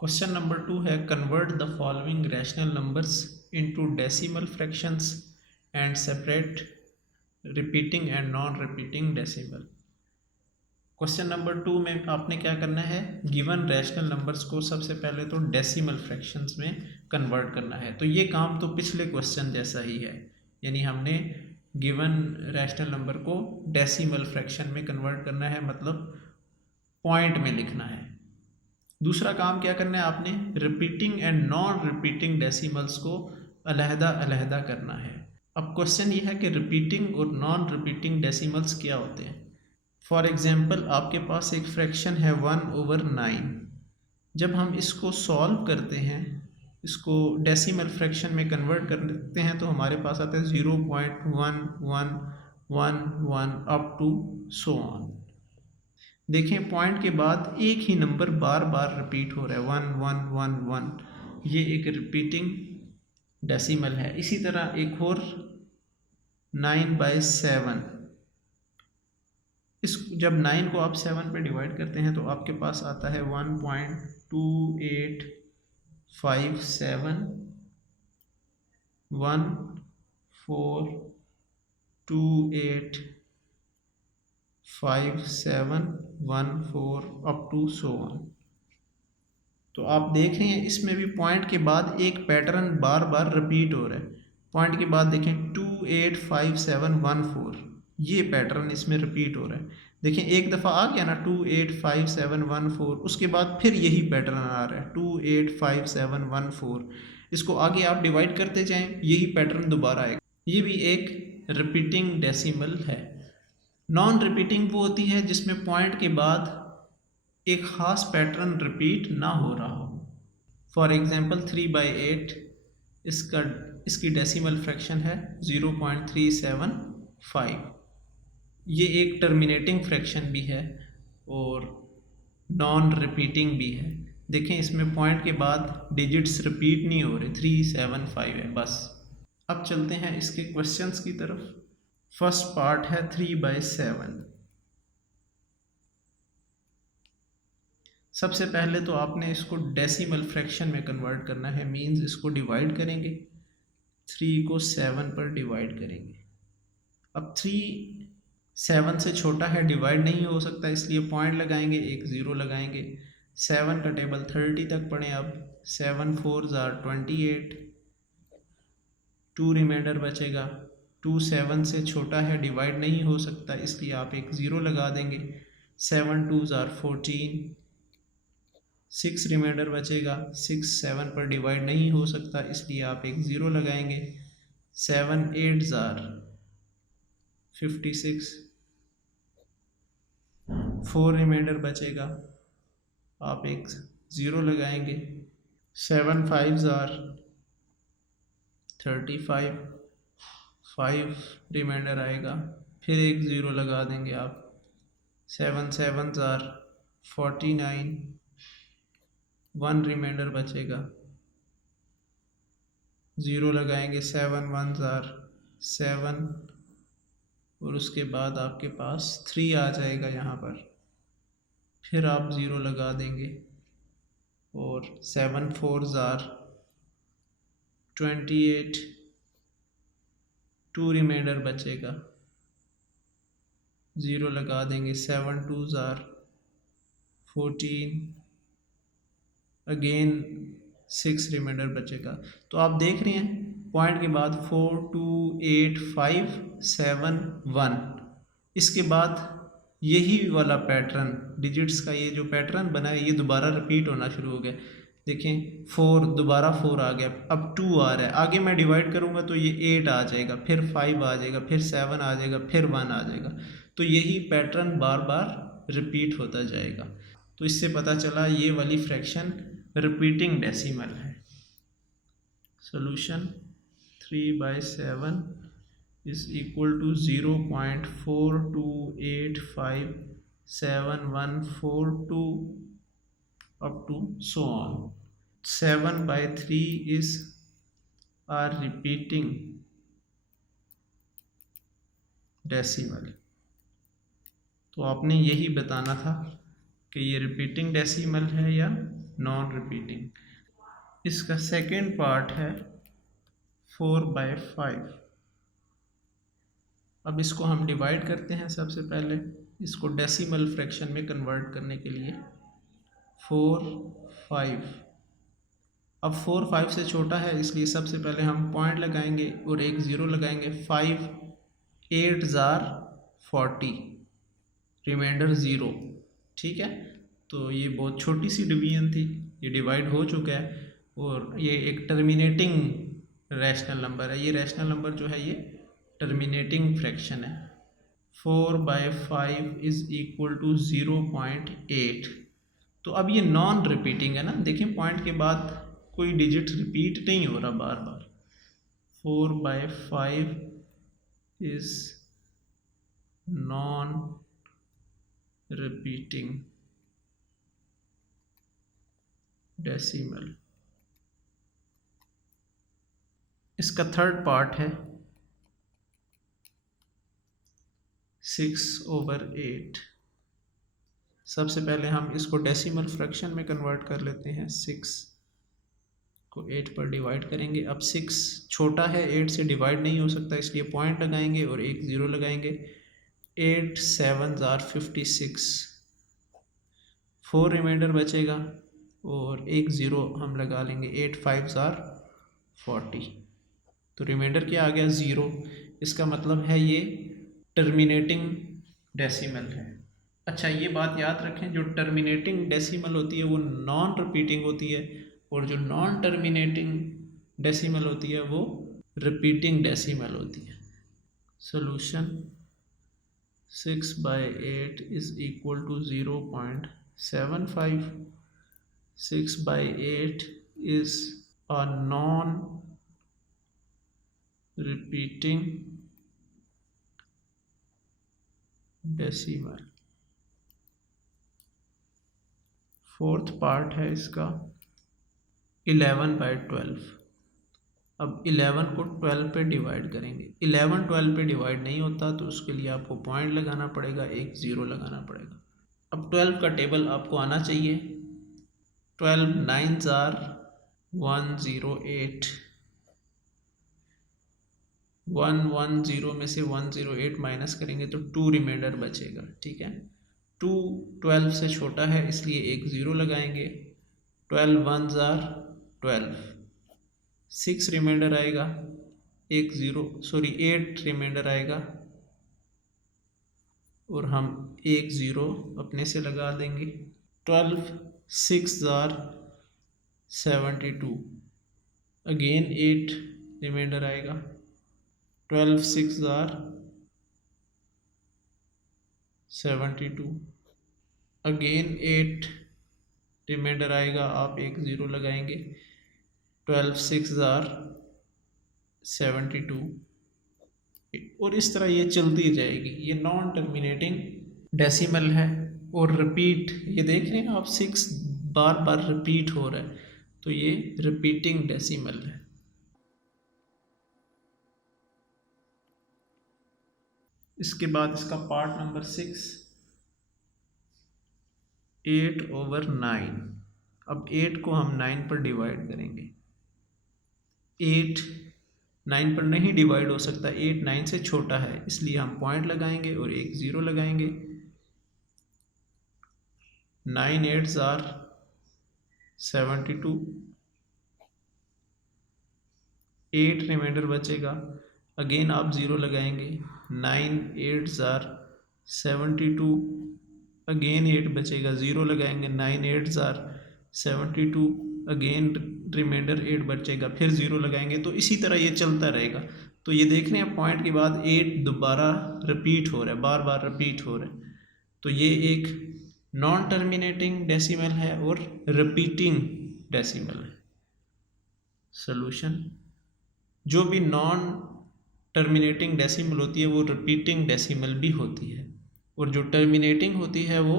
Question number 2 है convert the following rational numbers into decimal fractions and separate repeating and non repeating decimal. Question number 2 में आपने क्या करना है, given rational numbers को सबसे पहले तो डेसिमल फ्रैक्शंस में कन्वर्ट करना है। तो ये काम तो पिछले क्वेश्चन जैसा ही है, यानी हमने गिवन रैशनल नंबर को डेसिमल फ्रैक्शन में कन्वर्ट करना है, मतलब पॉइंट में लिखना है। दूसरा काम क्या करना है, आपने repeating and non repeating decimals को अलहदा अलहदा करना है। अब क्वेश्चन ये है कि रिपीटिंग और नॉन रिपीटिंग डेसिमल्स क्या होते हैं। फॉर एग्जांपल आपके पास एक फ्रैक्शन है 1/9। जब हम इसको सॉल्व करते हैं, इसको डेसिमल फ्रैक्शन में कन्वर्ट करते हैं, तो हमारे पास आता है 0.1111 अप टू सो ऑन। देखें पॉइंट के बाद एक ही नंबर बार बार रिपीट हो रहा है 1111, ये एक रिपीटिंग डेसिमल है। इसी तरह एक और 9/7, इस जब 9 को आप 7 पे डिवाइड करते हैं तो आपके पास आता है 1.285714 अप टू सो ऑन। तो आप देख रहे हैं इसमें भी पॉइंट के बाद एक पैटर्न बार बार रिपीट हो रहा है। पॉइंट के बाद देखें 285714, ये पैटर्न इसमें रिपीट हो रहा है। देखें एक दफ़ा आ गया ना 285714, उसके बाद फिर यही पैटर्न आ रहा है 285714। इसको आगे आप डिवाइड करते जाएं, यही पैटर्न दोबारा आएगा। ये भी एक रिपीटिंग डेसिमल है। नॉन रिपीटिंग वो होती है जिसमें पॉइंट के बाद एक ख़ास पैटर्न रिपीट ना हो रहा हो। फॉर एग्जांपल 3/8, इसकी डेसिमल फ्रैक्शन है 0.375। ये एक टर्मिनेटिंग फ्रैक्शन भी है और नॉन रिपीटिंग भी है। देखें इसमें पॉइंट के बाद डिजिट्स रिपीट नहीं हो रहे, 375 है बस। अब चलते हैं इसके क्वेश्चंस की तरफ। फर्स्ट पार्ट है 3/7। सबसे पहले तो आपने इसको डेसिमल फ्रैक्शन में कन्वर्ट करना है, मींस इसको डिवाइड करेंगे, 3 को 7 पर डिवाइड करेंगे। अब 3 7 से छोटा है, डिवाइड नहीं हो सकता, इसलिए पॉइंट लगाएंगे, एक ज़ीरो लगाएंगे। 7 का टेबल 30 तक पढ़ें। अब 7 4 28, 2 रिमाइंडर बचेगा। 2 7 से छोटा है, डिवाइड नहीं हो सकता, इसलिए आप एक ज़ीरो लगा देंगे। 7 2 14, 6 रिमाइंडर बचेगा। 6 7 पर डिवाइड नहीं हो सकता, इसलिए आप एक ज़ीरो लगाएंगे। 7 8 56, 4 रिमाइंडर बचेगा, आप एक ज़ीरो लगाएंगे। 7 5 35, 5 रिमाइंडर आएगा, फिर एक ज़ीरो लगा देंगे आप। 7 7 49, 1 रिमाइंडर बचेगा, ज़ीरो लगाएंगे। 7 1 7, और उसके बाद आपके पास 3 आ जाएगा यहाँ पर, फिर आप ज़ीरो लगा देंगे। और 7 4 28, 2 रिमाइंडर बचेगा, ज़ीरो लगा देंगे। 7 2 14, अगेन 6 रिमाइंडर बचेगा। तो आप देख रहे हैं पॉइंट के बाद 4 2 8 5 7 1, इसके बाद यही वाला पैटर्न, डिजिट्स का ये जो पैटर्न बना है, ये दोबारा रिपीट होना शुरू हो गया। देखें 4, दोबारा 4 आ गया, अब 2 आ रहा है। आगे मैं डिवाइड करूँगा तो ये 8 आ जाएगा, फिर 5 आ जाएगा, फिर 7 आ जाएगा, फिर 1 आ जाएगा। तो यही पैटर्न बार बार रिपीट होता जाएगा। तो इससे पता चला ये वाली फ्रैक्शन रिपीटिंग डेसिमल है। Solution 3/7 is equal to 0.42857142 up to so on. 7/3 is a repeating decimal. तो आपने यही बताना था कि ये रिपीटिंग डेसिमल है या नॉन रिपीटिंग। इसका सेकेंड पार्ट है 4/5। अब इसको हम डिवाइड करते हैं। सबसे पहले इसको डेसिमल फ्रैक्शन में कन्वर्ट करने के लिए 4, 5। अब 4 5 से छोटा है, इसलिए सबसे पहले हम पॉइंट लगाएंगे और एक ज़ीरो लगाएंगे। 5 8 जार 40, रिमाइंडर ज़ीरो। ठीक है, तो ये बहुत छोटी सी डिवीजन थी, ये डिवाइड हो चुका है। और ये एक टर्मिनेटिंग रैशनल नंबर है। ये रैशनल नंबर जो है ये टर्मिनेटिंग फ्रैक्शन है। 4/5 इज इक्वल टू 0.8। तो अब ये नॉन रिपीटिंग है ना, देखिए पॉइंट के बाद कोई डिजिट रिपीट नहीं हो रहा बार बार। 4/5 इज नॉन रिपीटिंग डेसिमल। इसका थर्ड पार्ट है 6/8। सबसे पहले हम इसको डेसिमल फ्रैक्शन में कन्वर्ट कर लेते हैं। 6 को 8 पर डिवाइड करेंगे। अब 6 छोटा है, 8 से डिवाइड नहीं हो सकता, इसलिए पॉइंट लगाएंगे और एक ज़ीरो लगाएंगे। 8 7 जार 56, 4 रिमाइंडर बचेगा और एक ज़ीरो हम लगा लेंगे। 8 5 जार 40, तो रिमाइंडर क्या आ गया? ज़ीरो। इसका मतलब है ये टर्मिनेटिंग डेसिमल है। अच्छा, ये बात याद रखें, जो टर्मिनेटिंग डेसिमल होती है वो नॉन रिपीटिंग होती है, और जो नॉन टर्मिनेटिंग डेसिमल होती है वो रिपीटिंग डेसिमल होती है। Solution 6/8 is equal to 0.75। 6/8 is a non-repeating decimal। Fourth part है इसका 11/12। अब 11 को 12 पे डिवाइड करेंगे। 11 12 पे डिवाइड नहीं होता, तो उसके लिए आपको पॉइंट लगाना पड़ेगा, एक ज़ीरो लगाना पड़ेगा। अब 12 का टेबल आपको आना चाहिए। 12 9 जार 108, 110 में से 108 माइनस करेंगे तो 2 रिमाइंडर बचेगा। ठीक है, 2 12 से छोटा है, इसलिए एक ज़ीरो लगाएंगे। 12 1 जार 12, 6 रिमाइंडर आएगा, एक ज़ीरो 8 रिमाइंडर आएगा और हम एक ज़ीरो अपने से लगा देंगे। 12 6 जार 72, अगेन 8 रिमाइंडर आएगा। 12 6 जार 72, अगेन 8 रिमाइंडर आएगा, आप एक ज़ीरो लगाएंगे। 12 6 जार 72, और इस तरह ये चलती जाएगी। ये नॉन टर्मिनेटिंग डेसिमल है। और रिपीट, ये देख रहे हैं आप, 6 बार बार रिपीट हो रहा है, तो ये रिपीटिंग डेसिमल है। इसके बाद इसका पार्ट नंबर 6 8/9। अब 8 को हम 9 पर डिवाइड करेंगे। 8 9 पर नहीं डिवाइड हो सकता, 8 9 से छोटा है, इसलिए हम पॉइंट लगाएंगे और एक ज़ीरो लगाएंगे। 9 8 जार 72, 8 रिमाइंडर बचेगा, अगेन आप ज़ीरो लगाएंगे। 9 8 जार 72, अगेन 8 बचेगा, ज़ीरो लगाएंगे। 9 8 जार 72, अगेन रिमाइंडर 8 बचेगा, फिर ज़ीरो लगाएंगे। तो इसी तरह ये चलता रहेगा। तो ये देख रहे हैं पॉइंट के बाद 8 दोबारा रिपीट हो रहा है, बार बार रिपीट हो रहा है। तो ये एक नॉन टर्मिनेटिंग डेसिमल है और रिपीटिंग डेसिमल है। सॉल्यूशन, जो भी नॉन टर्मिनेटिंग डेसिमल होती है वो रिपीटिंग डेसिमल भी होती है, और जो टर्मिनेटिंग होती है वो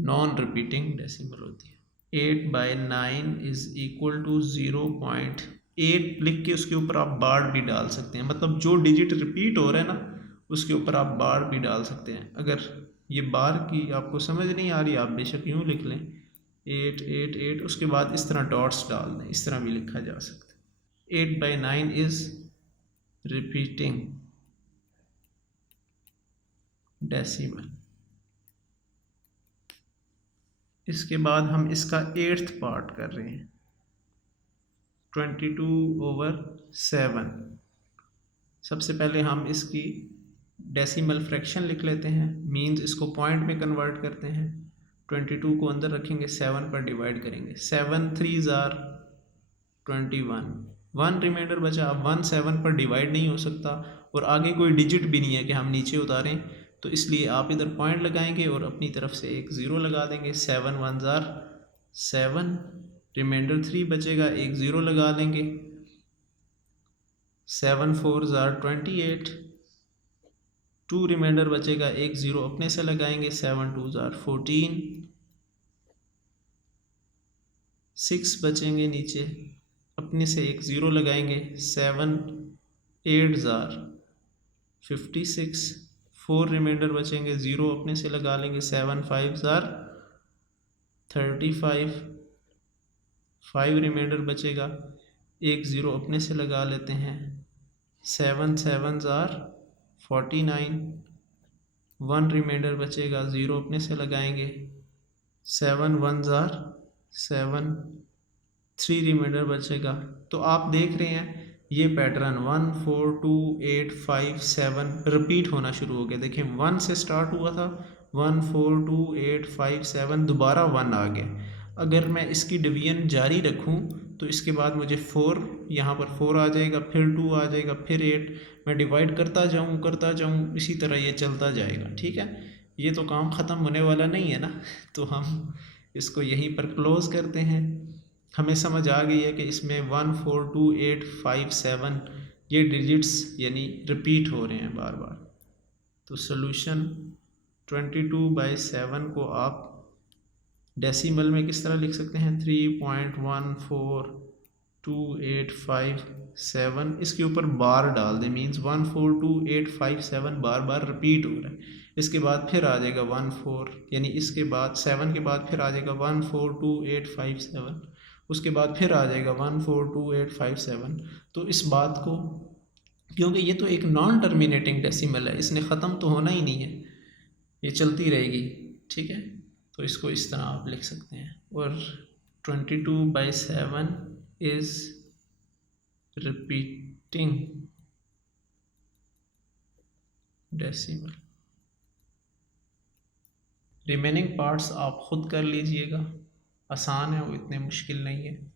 नॉन रिपीटिंग डेसिमल होती है। 8/9 इज इक्वल टू 0.8 लिख के उसके ऊपर आप बार भी डाल सकते हैं। मतलब जो डिजिट रिपीट हो रहा है ना, उसके ऊपर आप बार भी डाल सकते हैं। अगर ये बार की आपको समझ नहीं आ रही, आप बेशक यूँ लिख लें 8 8 8, उसके बाद इस तरह डॉट्स डाल दें, इस तरह भी लिखा जा सकता है। 8/9 इज रिपीटिंग डेसिमल। इसके बाद हम इसका 8th पार्ट कर रहे हैं, 22/7। सबसे पहले हम इसकी डेसिमल फ्रैक्शन लिख लेते हैं, मीन्स इसको पॉइंट में कन्वर्ट करते हैं। 22 को अंदर रखेंगे, 7 पर डिवाइड करेंगे, 7 3s are 21, 1 रिमाइंडर बचा। अब 1 7 पर डिवाइड नहीं हो सकता और आगे कोई डिजिट भी नहीं है कि हम नीचे उतारें, तो इसलिए आप इधर पॉइंट लगाएंगे और अपनी तरफ से एक 0 लगा देंगे। 7 1s are 7, रिमाइंडर 3 बचेगा, एक 0 लगा लेंगे। 7 4s are 28, 2 रिमाइंडर बचेगा, एक 0 अपने से लगाएंगे। 7 2s are 14, 6 बचेंगे नीचे, अपने से एक 0 लगाएंगे। 7 8s are 56, 4 रिमाइंडर बचेंगे, 0 अपने से लगा लेंगे। 7 5s are 35, 5 रिमाइंडर बचेगा, एक 0 अपने से लगा लेते हैं। 7 7s are 49, 1 रिमाइंडर बचेगा, 0 अपने से लगाएंगे। 7 1s are 7, 3 रिमाइंडर बचेगा। तो आप देख रहे हैं ये पैटर्न 1 4 2 8 5 7 रिपीट होना शुरू हो गया। देखिए 1 से स्टार्ट हुआ था, 1 4 2 8 5 7, दोबारा 1 आ गया। अगर मैं इसकी डिवीजन जारी रखूं तो इसके बाद मुझे 4, यहाँ पर 4 आ जाएगा, फिर 2 आ जाएगा, फिर 8। मैं डिवाइड करता जाऊँ, इसी तरह ये चलता जाएगा। ठीक है, ये तो काम ख़त्म होने वाला नहीं है ना, तो हम इसको यहीं पर क्लोज करते हैं। हमें समझ आ गई है कि इसमें 1 4 2 8 5 7 ये डिजिट्स यानी रिपीट हो रहे हैं बार बार। तो सोल्यूशन 22/7 को आप डेसिमल में किस तरह लिख सकते हैं, 3.14285 इसके ऊपर बार डाल दें, मीन्स 142857 बार बार रिपीट हो रहा है। इसके बाद फिर आ जाएगा 14, यानी इसके बाद 7 के बाद फिर आ जाएगा 142857, उसके बाद फिर आ जाएगा 142857। तो इस बात को, क्योंकि ये तो एक नॉन टर्मिनेटिंग डेसिमल है, इसने ख़त्म तो होना ही नहीं है, ये चलती रहेगी। ठीक है, तो इसको इस तरह आप लिख सकते हैं। और 22/7 is repeating decimal. Remaining parts आप खुद कर लीजिएगा, आसान है, वो इतने मुश्किल नहीं है।